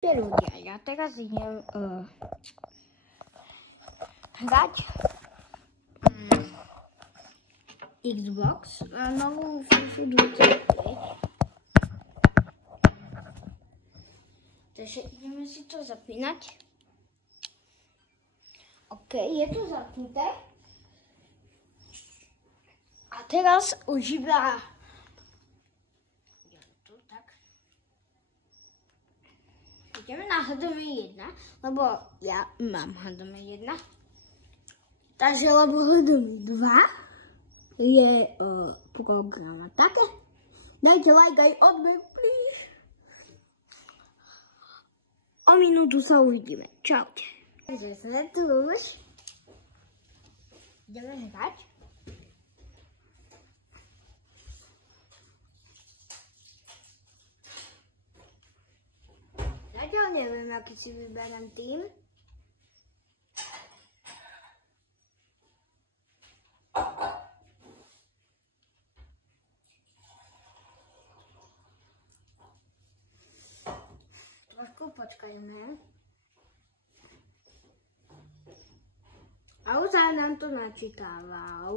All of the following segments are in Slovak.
Ľudia, ja teraz idem hrať Xbox a novú FIFA 25. Takže ideme si to zapínať. OK, je to zapnuté. A teraz už iba ideme na HDMI 1, lebo ja mám HDMI 1. Takže lebo HDMI 2 je program a také. Dajte like aj odber, please. O minútu sa uvidíme. Čaute. Takže sme tu už. Ideme hrať. Zatiaľ neviem, aký si vyberám tým. Trošku počkajme. A už sa nám to načítáva.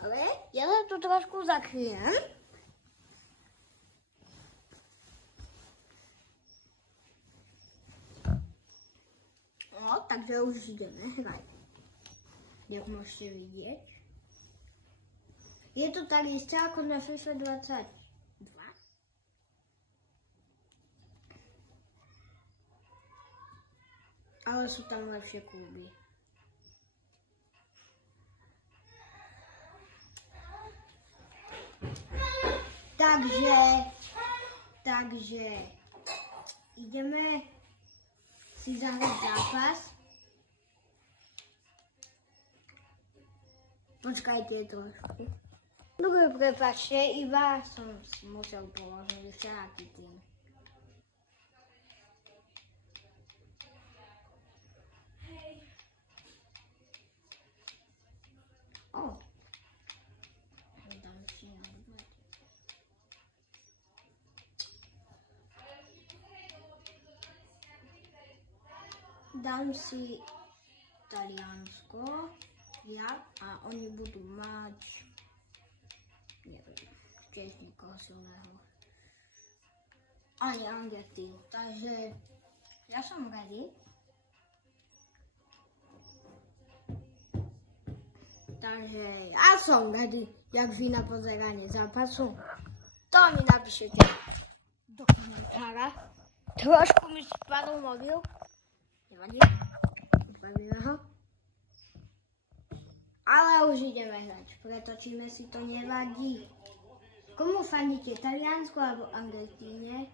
Ale ja sa tu trošku zakryjem. No, takže už ideme hrať. Jak môžete vidieť. Je to tak isté ako na FIFA 22. Ale sú tam lepšie kluby. Takže ideme si zahrať zápas. Počkajte trošku. Dobre, prepáčte, iba som si musel položiť všaký tým. Dám si Taliansko, ja, a oni budú mať, neviem, tiež niekoho silného. Ani Argentínu, takže ja som ready. Takže ja som ready, jak vy na pozeranie zápasu. To mi napíšete do komentára. Trošku mi spadol mobil. Nevadí, odbavíme ho. Ale už ideme hrať, pretočíme si to, nevadí. Komu fandíte, Taliansku alebo Argentíne?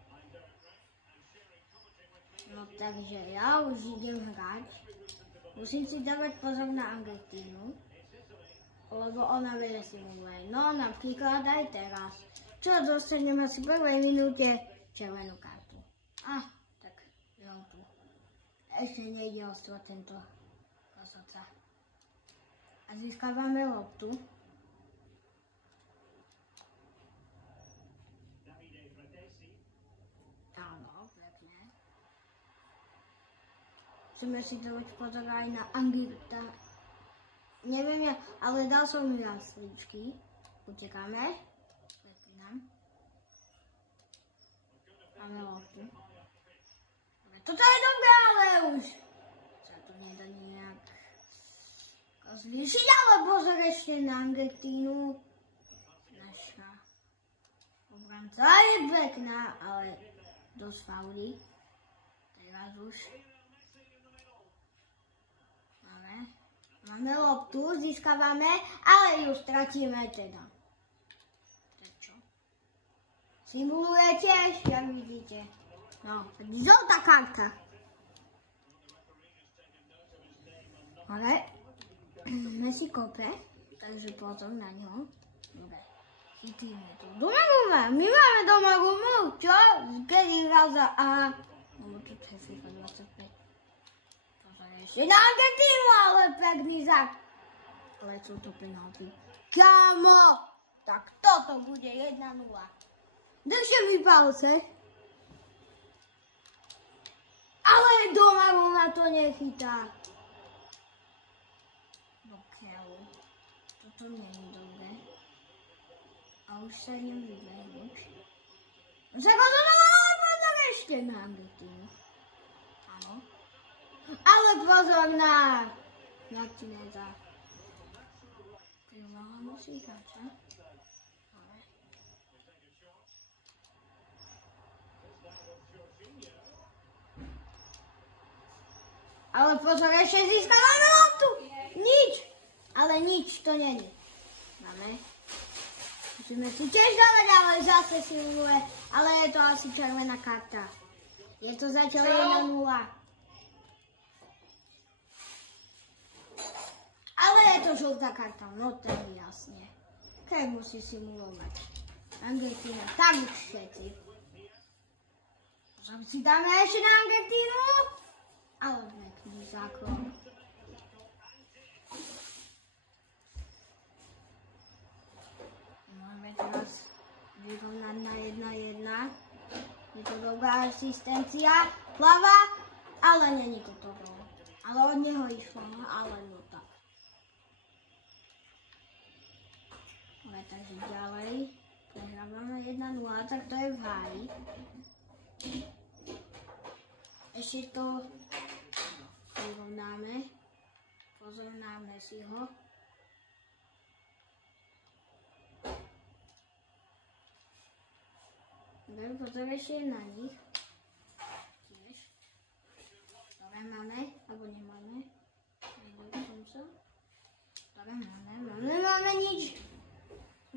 No takže ja už idem hrať. Musím si dávať pozor na Argentínu, lebo ona veľa simuluje. No napríklad aj teraz. Čo dostanem asi v prvej minúte červenú kartu. Tak žltú. Ešte nejde ostro tento rozhodca. A získávame loptu. Áno, pekne. Chceme si dávať pozor aj na Angita. Neviem ja, ale dal som mi jasličky. Utekáme. Prepínam. Máme loptu. Toto je dobré, ale už sa to nedá nejak zlíšiť, ale pozor ešte na Argentínu. Naša obranca je pekná, ale dosť faulí. Teraz už. Máme loptu, získavame, ale ju stratíme teda. Prečo? Simuluje tiež, jak vidíte. No, žltá karta. Ale Messi kope, takže pozor na ňo. Dobre, chytíme to. Doma gume, my máme doma gumu, čo? Kedy hral za A? No, to je FIFA 25. Pozor ešte na Argentínu, ale pekný zák. Ale sú to penalty. Kamo! Tak toto bude 1-0. Držte mi palce. Ale doma ona to nechytá. Dokiaľ. Toto nie je dobré. A už sa nevybehneš. Sa rozhodol, pozor ešte na Argentínu. Áno. Ale pozor na Martineza. Primáha musí hráča. Ale pozor, ešte získavame loptu. Nič. Ale nič to není. Máme. Musíme si tiež dávať, ale zase siluje. Ale je to asi červená karta. Je to zatiaľ 1-0. Ale je to žltá karta, no to je jasne. Keď musí simulovať. Argentína, tak už všetci. Možno si dáme ešte na Argentínu? Ale pekný záklon. Môžeme teraz vyrovnať na 1-1. Je to dobrá asistencia. Plava, ale není to to gól. Ale od neho išlo, ale no tak. Ale takže ďalej. Prehrávame 1-0, tak to je v háji. Ešte to vyrovnáme. Porovnáme si ho. Dobre, potom ešte na nich. Tiež. Dobre, máme, alebo nemáme. Nevedel som sa. Dobre, máme nič.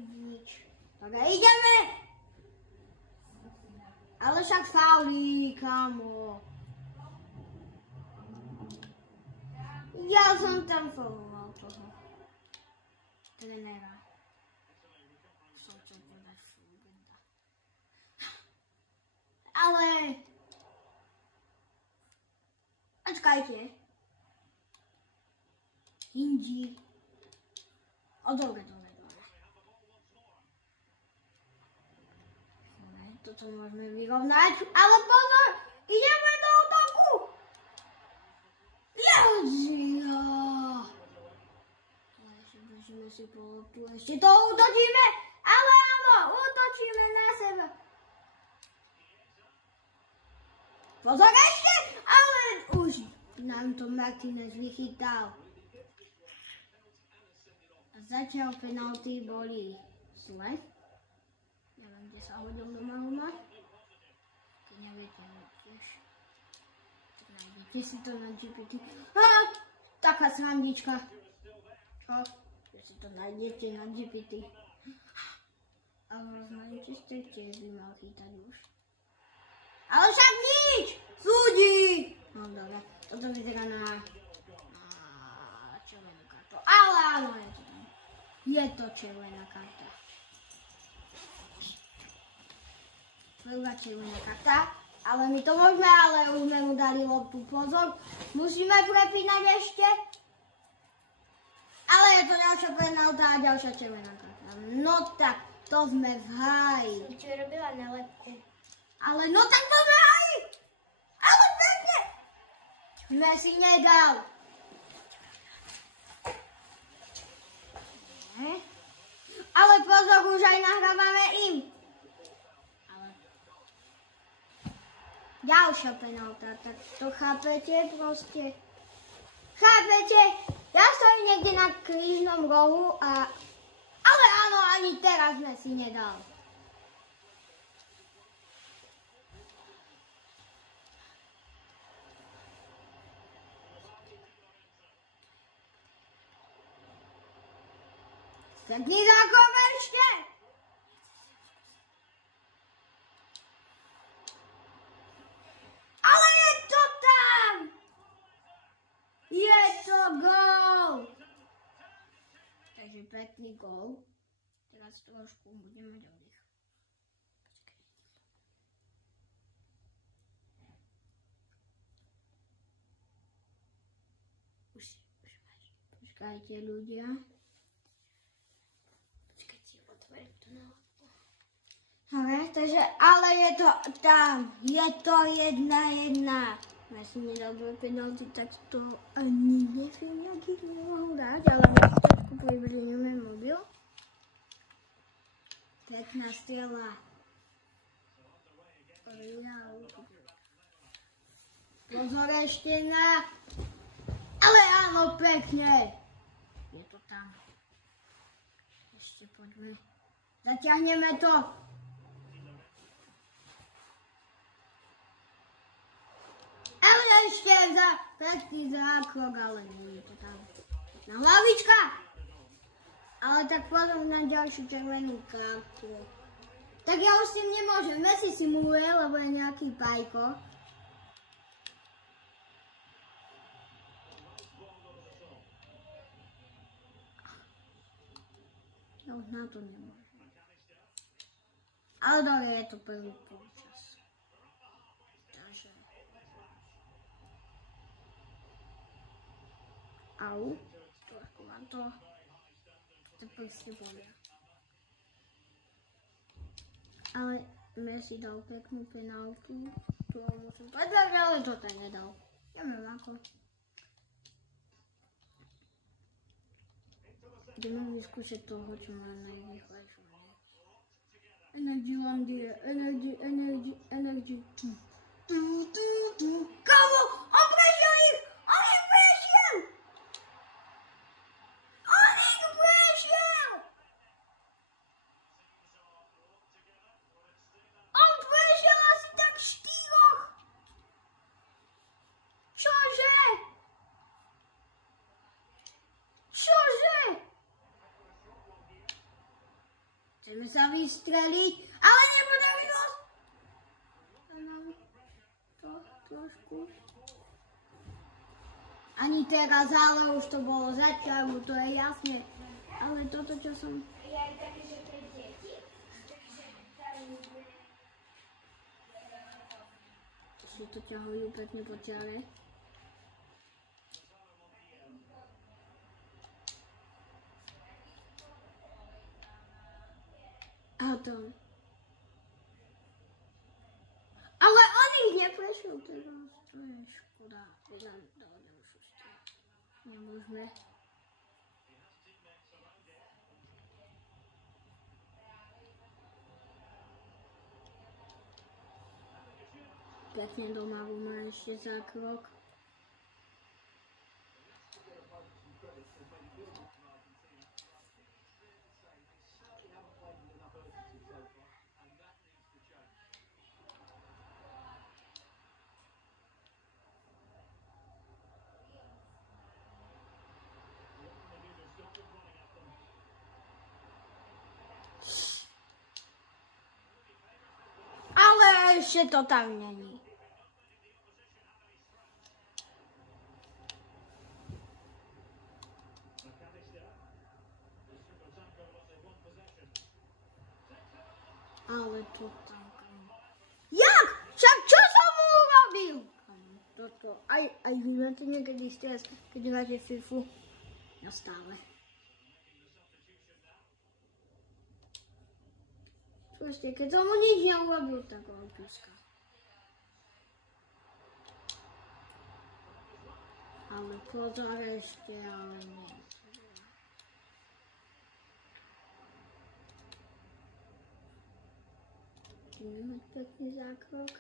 Nič. Dobre, ideme! Ale však faulí, kamo. Ja som tam fauloval toho trenéra. Som chcel povedať Fulgenda. Ale... Počkajte. Indy. Dobre. Toto môžeme vyrovnať, ale pozor! Ideme do útoku! Ježijo! Ale ešte držíme si po loptu, ešte to útočíme! Ale áno, útočíme na seba! Pozor ešte! Ale už nám to Martinez vychytal. A zatiaľ penalty boli zle. Neviem, kde sa hodil do Mahoma. Keď neviete, tiež. Tak nájdete si to na GPT. Taká srandička. Čo? Že si to nájdete na GPT. Ale rozumiem, či ste tiež by mal chytať už. Ale však nič! Súdi! No dobre, toto vyzerá na červenú kartu. Ale áno, je to tam. Je to červená karta. Prvá červená karta, ale my to môžeme, ale už sme mu dali loptu. Pozor, musíme prepínať ešte. Ale je to ďalšia penálta a ďalšia červená karta. No tak, to sme v háji. Čo robila nálepku? Ale no tak to sme v háji. Ale pekne. Sme si nedal. Ale pozor, už aj nahrávame im. Ďalšia penálta, tak to chápete proste. Chápete? Ja stojím niekde na krížnom rohu a... Ale áno, ani teraz sme si nedali. Pekný zákon ešte! Ale je to tam! Je to gól! Takže pekný gól. Teraz trošku budeme mať oddych. Už máš. Počkajte ľudia. Počkajte, otvorím to na loptu. Dobre, takže ale je to tam. Je to 1-1. Messi nedal dve penalty, tak to ani neviem, jak ich nemohol dať, ale Messi trošku približujeme mobil. Pekná strela. Pozor ešte na... Ale áno, pekne. Je to tam. Ešte poďme. Zatiahneme to. Ale ešte za pekný zákrok, ale nie je to tam. Na hlavička. Ale tak pozor na ďalšiu červenú kartu. Tak ja už s tým nemôžem. Messi simuluje, lebo je nejaký pajko. Ja už na to nemôžem. Ale dobre, je to prvý polčas. Takže... Au. Trošku mám to. To prsty bolia. Ale Messi dal peknú penáltu, ktorú musím povedať, ale to ten nedal. Neviem ako. Ideme vyskúšať toho, čo má najrýchlejšiu. Energy one dear, energy. Kamo! On prešiel ich! On ich prešiel! On ich prešiel! On prešiel asi tak 4. Čože? Čože? Chceme sa vystreliť, ale nepodarilo. To trošku. Ani teraz, ale už to bolo zatiaľ, to je jasné. Ale toto, čo som... Si to ťahujú pekne po čiare. A to... Ale on ich neprešiel teraz, to je škoda. Nemôžeme. Pekne doma má ešte zákrok. Ešte to tam není. Ale to tam... Jak? Však čo som mu urobil? Toto. Aj vy máte niekedy stres, keď hráte Fifu. Ja stále. Proste, keď som mu nič neurobil, tak on píska. Ale pozor ešte, ale nie. Budeme mať pekný zákrok.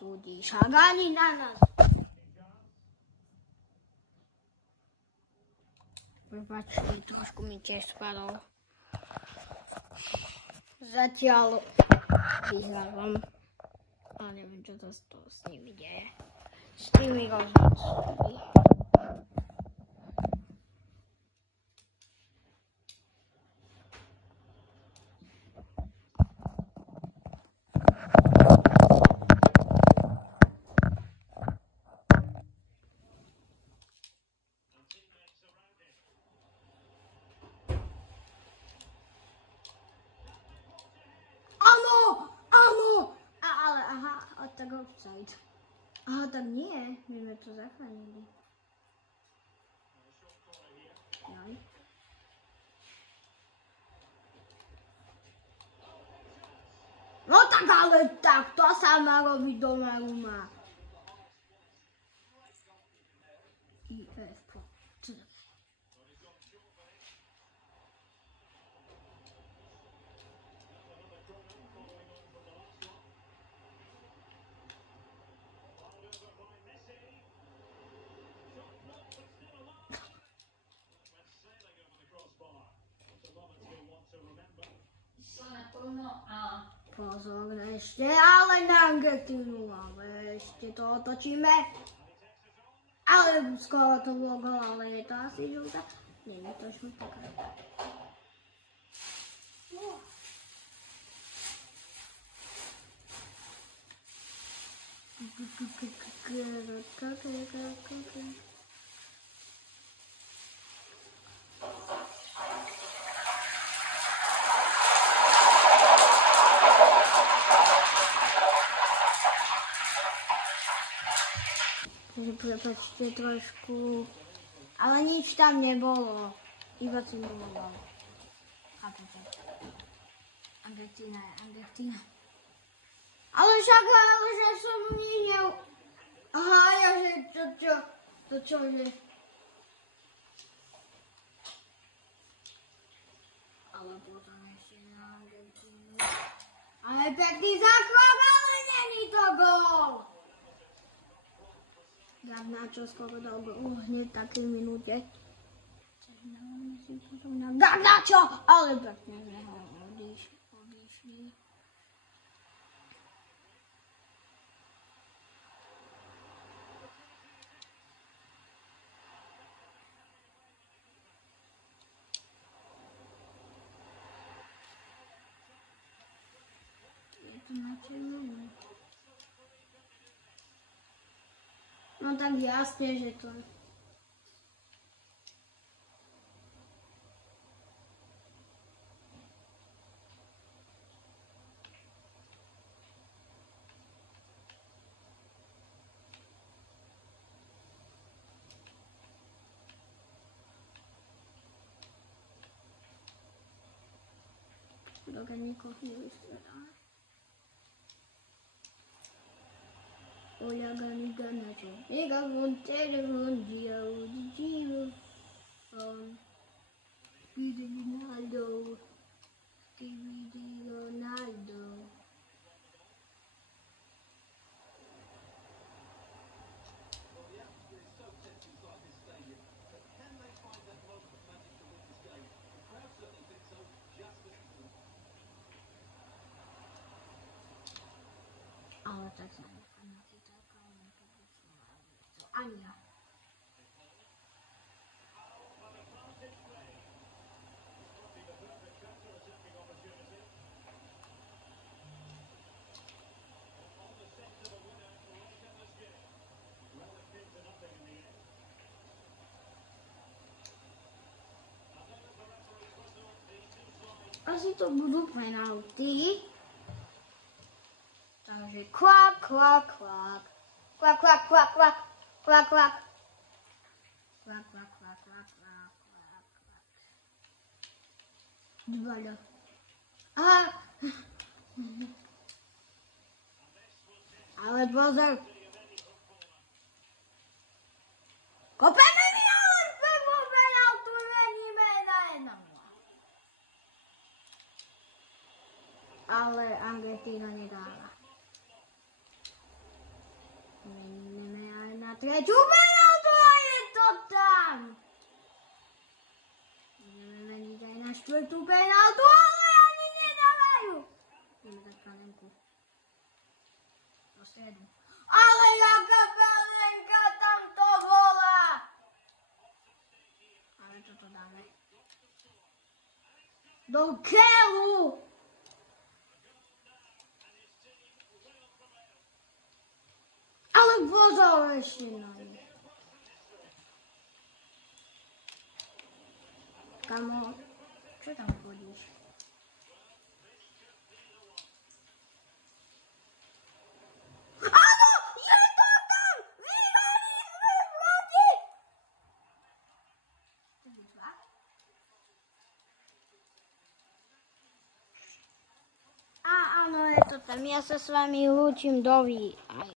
Súdiš ani na nás. Prepačte, trošku mi tiež spadol. Zatiaľ vyhrávam. A neviem, čo to s nimi deje. S tými rozhodcami. tak offside. Aha, tak nie, my sme to zachránili. Jaj. No tak ale tak, to sa má robiť doma uma. IF, pozor, ešte, ale na Argentínu, ale ešte to otočíme. Ale skoro to bolo gol, ale je to asi žltá. Nie, to žltá karta. Prepačte trošku, ale nič tam nebolo, iba som bolo. Chápete? Argentína je Argentína. Ale však, že som níňou. Aha, ja že to čo je? Ale potom ešte na Argentínu. Ale pekný zákrok, ale není to gól. Garnacho skoro dal gól hneď v takej minúte. Garnacho! Ale pekne sme ho odišli. Je to na červené. No tak jasne, že to... Dokud nikoho nevystredá. Olha Garnacho, pega o telefone, dia o dia, Ronaldo, Ronaldo. Ale tak sa Ania. Asi to budú penalty. Takže kvak, kvak, kvak. Kvak, kvak, kvak, kvak. Kvak, kvak. Kvak, kvak, kvak, kvak, kvak, kvak, kvak. Dvaľa. Aha. Ale pozor. Kopeme mi ale prvú penaltu, veníme na 1-0. Ale Argentína nedáva. Meníme aj na tretiu penaltu a je to tam. Budeme meniť aj na štvrtú penaltu, ale ani nedávajú. Ideme dať panenku. Do stredu. Ale jaká panenka tam to bola. Ale toto dáme. Do keľu. Ale pozor ešte na ne. Kamo, čo tam chodíš? A ja sa s vami lúčim, dovidenia.